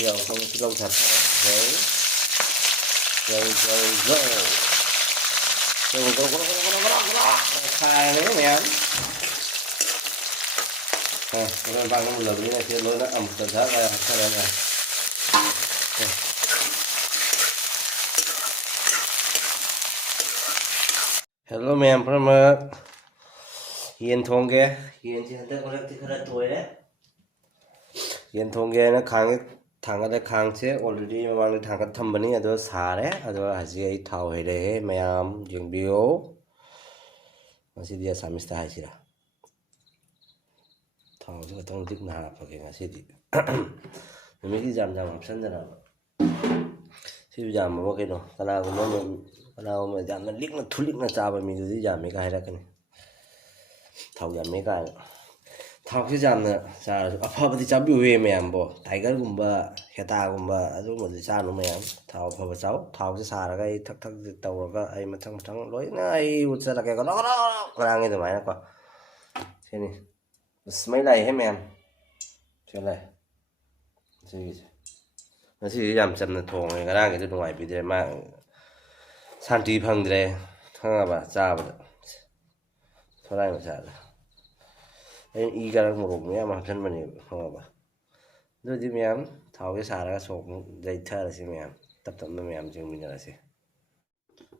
rượu không lông thật rồi rồi rồi rồi rồi khai đấy mẹ cái vang nó một lần như này kia luôn đó ẩm thật ra này sao đây này hello ma'am from hiền thong ghé hiền chỉ hận có lẽ khá tuổi đấy hiền thong ghé nó khang thằng cái khang chứ already mà mang thằng cái thầm bani ở đó xả đấy ở đó hả gì thầu hay đấy ma'am dùng biếu masih dia samista hay sih thầu chứ không thích nào phải cái gì đi mình cái giảm giảm option ra nào thì giảm mà cái nó cái nào mà giảm nó liếc nó thu liếc nó chả phải mình thì giảm mấy cái ra cái này thầu giảm mấy cái thầu cái giảm nữa sao apa thì chả biểu về mày bộ tiger cũng ba heta cũng ba azu một gì sao nó mày thầu phải cháu thầu cái xả ra cái thắc thắc tàu cái ai mà thằng lối này ut ra cái đó cái đang nghe từ máy nó qua thế này mấy này hết mày thế này nó chỉ giảm chậm là thùng cái đang cái ngoài bị thế mà san trí phăng thế thằng bà cha bà thôi đây mà cha đấy y cái một lúc nữa mà thân mình không bà rồi thì mày tháo cái xả ra sổ dây thơ là gì mày tập tập nó mày chừng mình là gì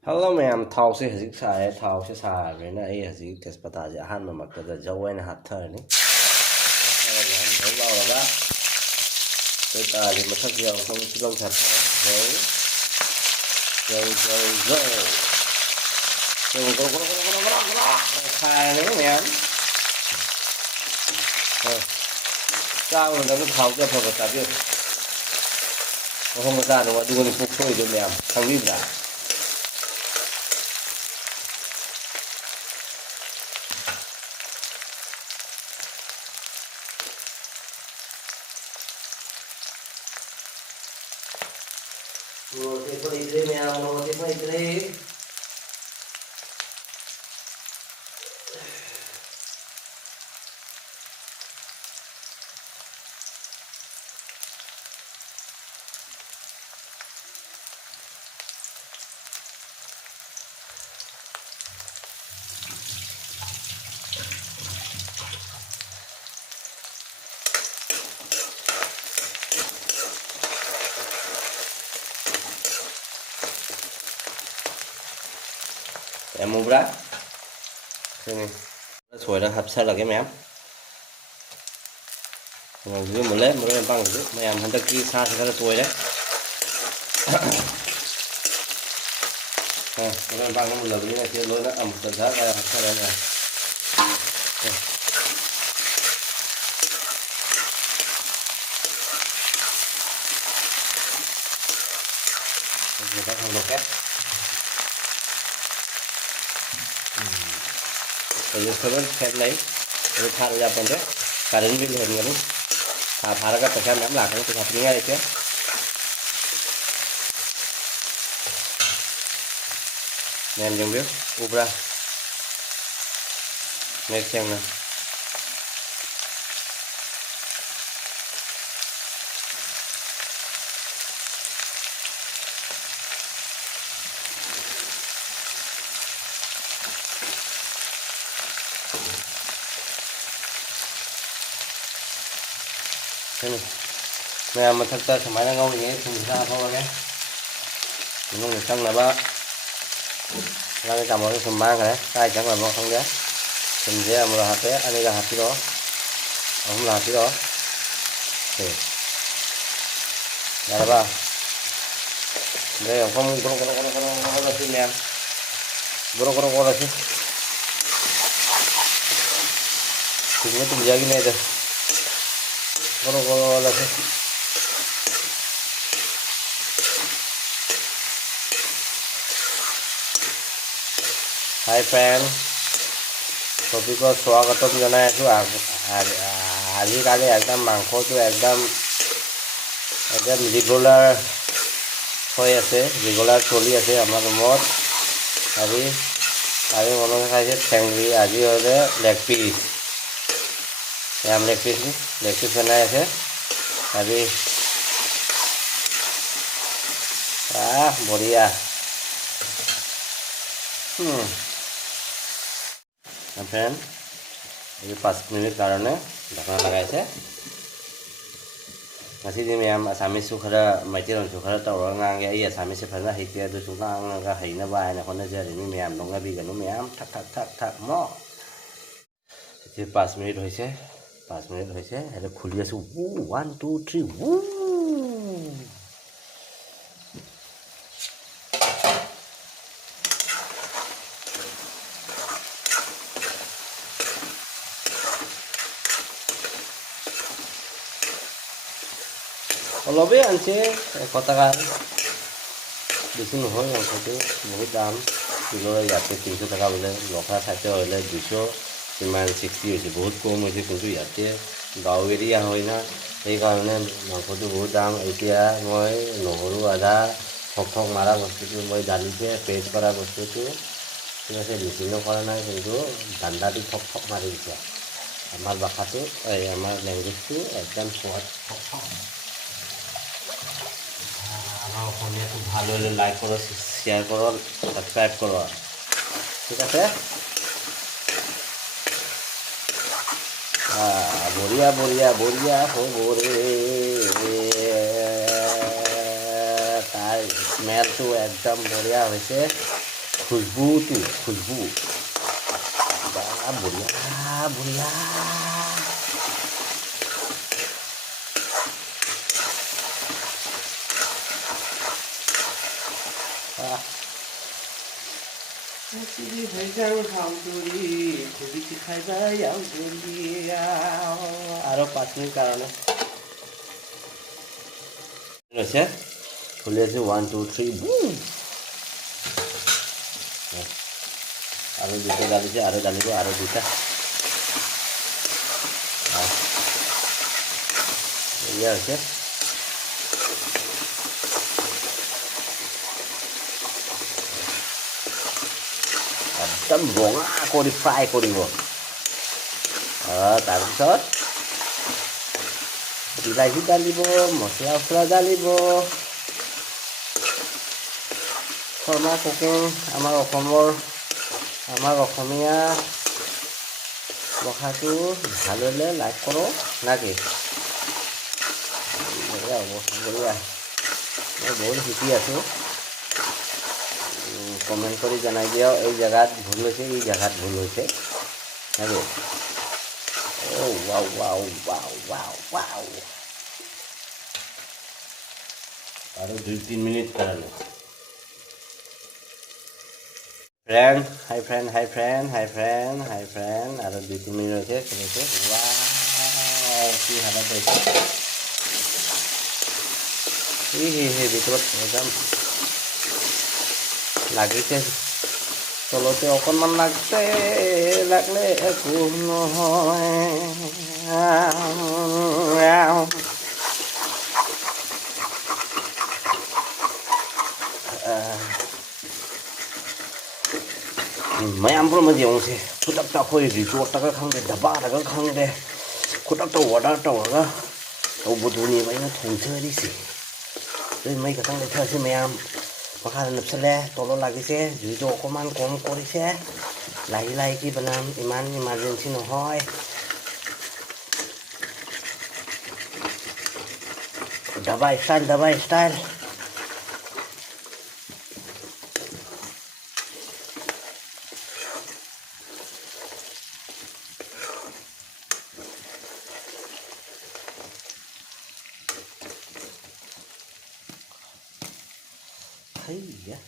hello mày tháo sẽ dịch xả tháo sẽ xả rồi nè ấy dịch test pata gì han mà mặc cái dấu ấy hạt thơ này thấy lâu rồi đó tôi ta thì mà thắt rượu không lông thật rồi rồi khai đấy mẹ sao mà nó tháo cho thật là biết không có ra đâu mà đua thì phục sôi được mẹ thằng đi đã thì có đi mẹ thì có đi em mua rác thế này sủi đang hấp sao là cái mém dưới một lên băng dưới mà em hắn ta kia xa thì rất tuổi đấy lên băng nó một lần như này kia luôn đó ẩm thật ra cái sao đây này người ta không được kết rồi seven set lấy rồi thả ra bên đấy cả đến bên hình cái thả ra cái tất cả nắm lạc nó thì như ngay chứ nên dùng biết ubra này xem nè mẹ mà thật ra máy đang ngon vậy thì ra thôi nhé ngon được xong là ba ra cái cầm cái mang cái tay chẳng là một không nhé mình sẽ làm là hạt đấy anh ấy là hạt cái đó không là cái đó thì là ba đây không là xin em có là xin thì nó từng giờ cái này rồi có là xin Hi friend, topi ko swagatom জানাইছো আজিকালি একদম মাংসটো একদম regular হৈ আছে regular চলি আছে আমাৰ ৰুমত আজি মনত খাইছে ঠেংৰি আজি হ'লে লেগ পিচ লেগ পিচ বনাই আছে আজি বঢ়িয়া ফ্ৰেণ্ড এই 5 মিনিট কাৰণে ঢাকনা লগাইছে ngasi miyam asami su khara maitirong su khara tawra ngang ya asami se phana heitia du su ngang ga heina ba na khona jari mi miyam dong ga bi ga no miyam thak mo যে 5 minute হৈছে 5 minute হৈছে এটা খুলি আছো 1 2 3 অলপে আনছে 100 টাকা বেছি নহয় মাংসটো বহুত দাম কিলো ইয়াতে 300 টাকা বোলে লখৰা ঠাইতে হ'লে 200 কিমান 60 হৈছে বহুত কম হৈছে কিন্তু ইয়াতে গাঁও এৰিয়া হয় না সেইকাৰণে মাংসটো বহুত দাম এতিয়া মই নহৰু আদা ঠক মাৰা বস্তুটো মই দালিতে পেষ্ট কৰা বস্তুটো ঠিক আছে মিচিঙো কৰা নাই কিন্তু দাণ্ডা দি ঠক মাৰি দিছে আমাৰ ভাষাটো আমাৰ লেংগুৱেজটো একদম সোৱাদ আমার অসমীয়া খুব ভালো হলে লাইক করো শেয়ার করো সাবস্ক্রাইব করো ঠিক আছে বঢ়িয়া বঢ়িয়া বঢ়িয়া হ'ব রে তাৰ স্মেলটো একদম বঢ়িয়া হৈছে খুশবু বঢ়িয়া বঢ়িয়া Sidi bhajang hauduri, khudi ki khaiba yauduri, aro 5 minute karane. Nose, khuli ase 1 2 3 boom. Aro duta dalise, aro dalibo, aro duta. Iya ase. একদম ৰঙা কৰি ফ্ৰাই কৰিব তাৰপিছত বিলাহী ডালিব মছলা ডালিব শৰ্মা কুকিং আমাৰ অসমীয়া ভাষাটো ভাল হ'লে লাইক কৰোঁ নাকি বঢ়িয়া বঢ়িয়া মই বহুত শিকি আছোঁ কমেন্ট কৰি জনাই দিও এই জায়গাত ভুল হৈছে এই জায়গাত ভুল হৈছে নাকি ও ওয়াও আৰু 2-3 মিনিট কাৰণে হাই ফ্ৰেন্ড আৰু 2-3 মিনিট হৈছে খেলিছে ওয়াও কি হালত হৈছে এই ভিতৰত একদম লাগিছে তলতে অকণমান লাগলে একো নহয় mayam puramadi yongse khudakta khoi resort taka khangde daba daga khangde khudakta order tawga tawbuduni baina thongchari se ei mai ka tangde thase mayam makara napsale tolo lagise jujo okoman kom korise lahi ki banam iman emergency nohoy daba style ya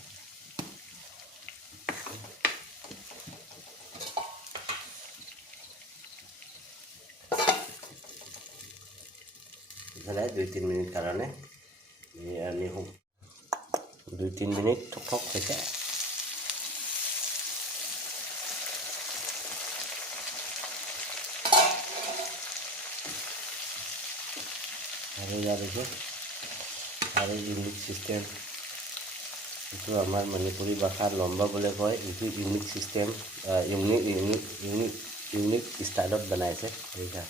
Misalnya 2-3 menit karena ini 2-3 menit tok saja. Ada unique system. Itu আমার মণিপুৰী ভাষাৰ লম্বা বলে কয় এইটো unique system unique ষ্টাইলত বনাইছে এইটা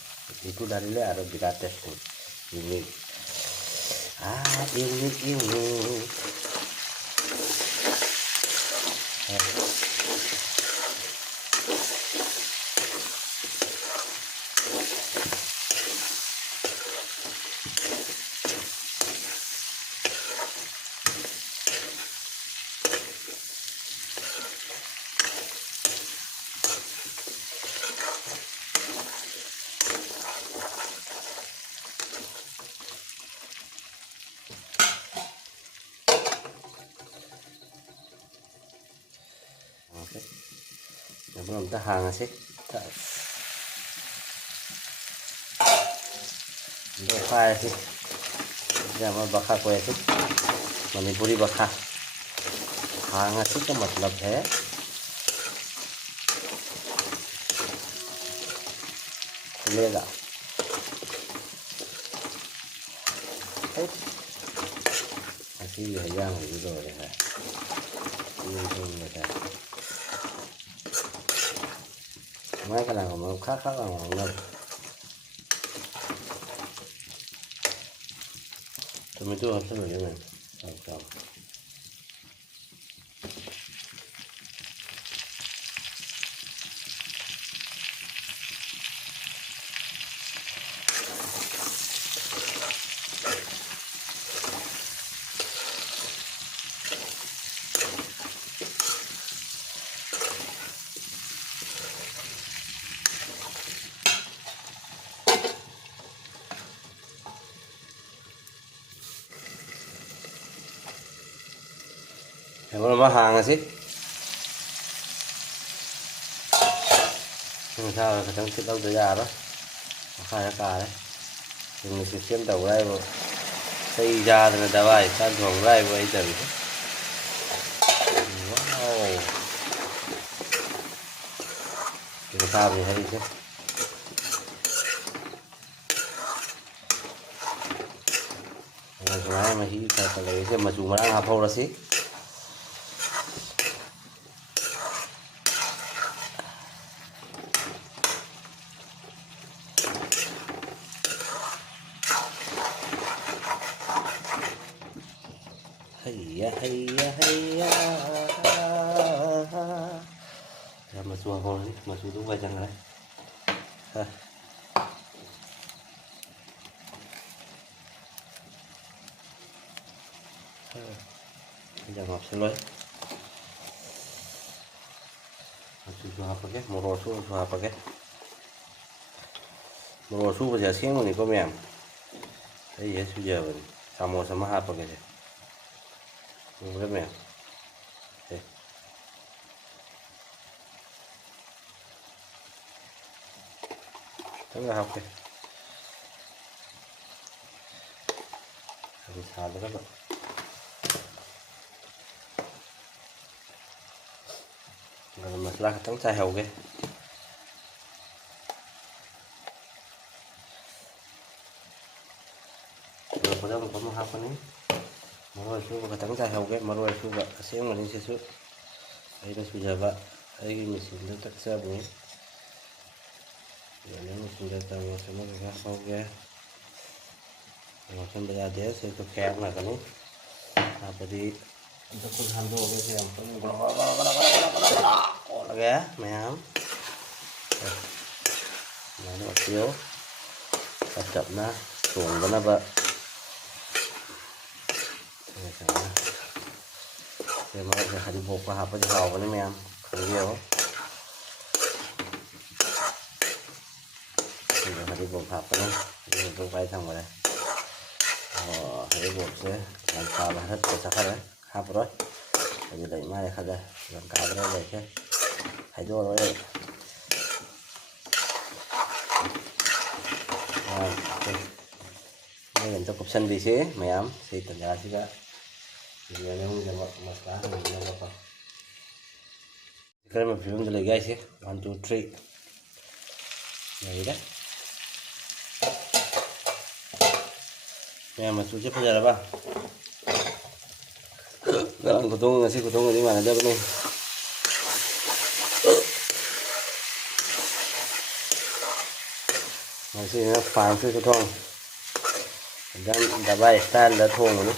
এইটো ডালিলে আৰু বিৰাট টেষ্টি ইউনিক ꯃꯔꯨ ꯑꯝꯇ ꯍꯥꯡꯉꯁꯤ ꯐꯥꯏꯔꯁꯤ अमर बखा को ऐसे मणिपुरी बखा हांगासी का मतलब है खुलेगा ऐसी भैया मुझे तो हो रहा है मैं क्या लगा मैं खा खा लगा टोमेटो हफ्ते में मैं अच्छा Emang hangat sih? Không sao là trong cái đâu tới già đó, khai ra cả đấy, mình sẽ xem đầu đây mà xây ra thì là bài san thòng đây vậy trời, wow, cái sao thì hay chứ, cái mà chỉ phải lấy cái mà chúng mà đang học thôi là xí. Hayya hayya hayya ya masuk apa ni masuk tu wajang lah ha wajang apa seloi masuk apa ke morosu apa ke morosu baca siang ni kau miam iya sudah beri sama sama apa ke Udah ya. Tengah apa? Habis ada kan? Kalau masalah tengah saya hau ke. Kalau pada mau apa nih? Maroi su ba tang sai hau ke maroi su ba aseng mani se su ai da su ja ba ai gi misin da tak sa bu ya ne misin da ta mo sama ga hau ke mo san da de se to kya na ka ni apa di da ku han do ke se am pa ni o la ga me am na no tiêu tập tập na xuống đó là vậy để mà cái hạt bột và hạt bột giàu với mấy em không nhiều rồi hạt bột hạt với nó tôi quay thằng vào đây hạt bột sẽ làm sao là hết cái sắc đấy hạt rồi bây giờ đẩy mai này khá đây làm cá với đây chứ hãy vô rồi đây đây là cho cục xanh đi xế mày ấm thì tận ra xí ra ini yang menjawab masalah yang apa? Sekarang mau film dulu guys ya, 1, 2, 3. Nah ini dah. Yang masuk siapa jalan apa? Dalam kutung ngasih kutung di mana aja nih? Masih farm sih kutung. Dan dabai style dah thong ini.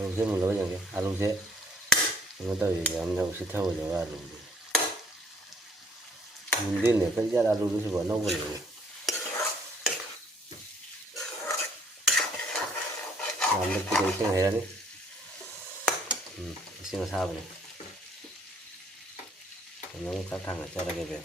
Alung thế một lối chẳng chứ alung thế nó tới giờ em đâu xịt thâu rồi alung mình đi này cái giá alung nó sẽ vào nấu vào nữa làm được cái đấy tiếng hay đấy xin sao vậy nó các thằng ở cho ra cái việc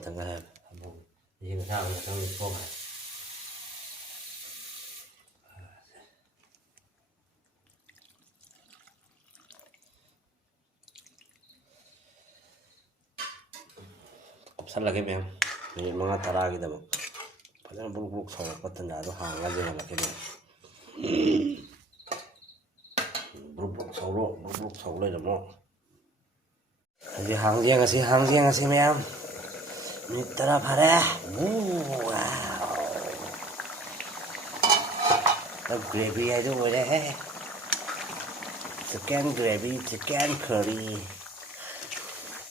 matanga ha among yin sa matang ko ha opsan lagi mem minit mga tara kita mo pada buk sa patan da do hanga jena lagi mem buk sa lo mo hang jiang asi mem minit tara phare wow the gravy ai do re chicken gravy chicken curry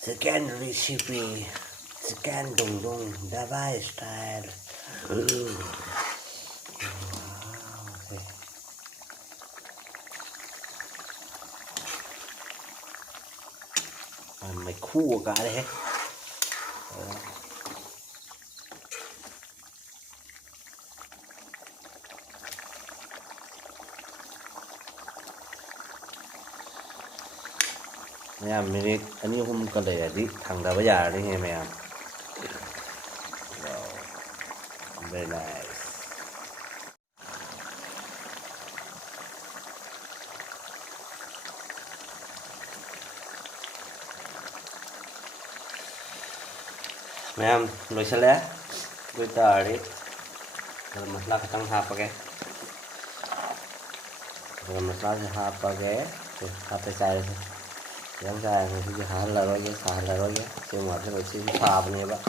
chicken recipe chicken dung Dubai style wow mày khua cả đấy nha minit anh ấy không cần để đi thằng đó bây giờ đi nghe mày à very nice mày em lôi xe lé lôi tờ đi rồi masala kacang hapake rồi masala hapake hapake sai yang saya masih halal lagi semua ada masih sahab nih pak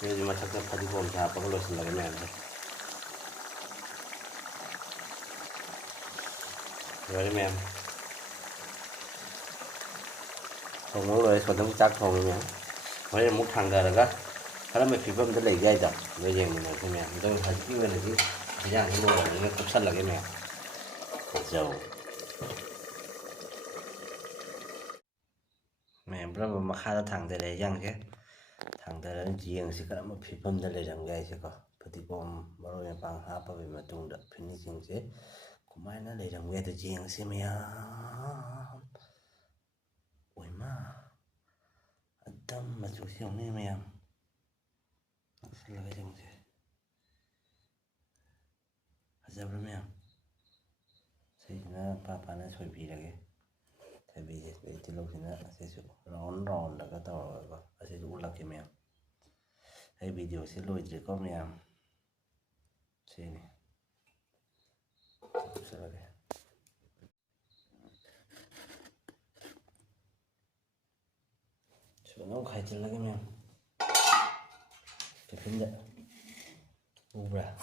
ini cuma satu tadi bom sahab kalau lagi nih rồi mềm không muốn rồi còn không chắc không nhá mấy em muốn thằng gà đó cái đó mày phi bơm cái lấy dây đập bây giờ mình nói cái mềm tôi phải cái bên này chứ cái dạng cái đồ này nó cục sắt là cái mềm dầu mềm rất là khá là thằng để lấy răng chứ thằng để lấy giềng thì cái mà phi bơm để lấy răng gai chứ có phải thì bơm bao nhiêu bằng hấp bao nhiêu mà tung được phi những chứ cũng may nó lấy răng gai từ giềng xem mày ôi mà tâm mà chú siêu này mày là cái răng chứ giờ rồi mày thì nó papa nó chơi bị cái tại vì thì lúc thì nó sẽ rón là cái tàu và sẽ đủ là cái mèo hay video sẽ lôi chỉ có mèo xem này sẽ là cái nó khai chân là cái mèo cái phím đấy u ra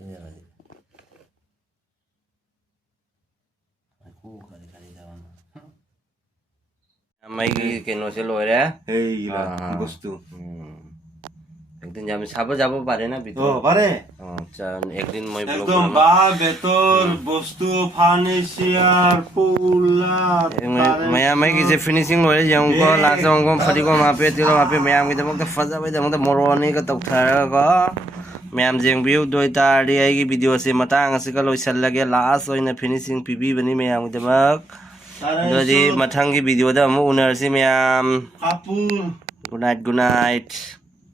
bây giờ là mấy cái nó sẽ lôi đấy hey là gusto एक दिन जाम साबो जाबो पारे ना बितो পারে चल एक दिन मैं ब्लॉग একদম বা বেতর বস্তু ফার্নিচার পুলা मैं मैं किसे फिनिशिंग लगे जाऊं को लास्ट में को फटी को वहां पे तिरो वहां पे मैं आम के दम फजा भाई दम मोरनी का तौथार को मैम जेंग व्यू दोई तारी आइगी वीडियो से मतांग असका लोइसल्लगे लास्ट ओइना फिनिशिंग पीबी बनी मैम के दमक दोदी मथंगी वीडियो दा अमु उनरसी मैम কাপুর गुड नाइट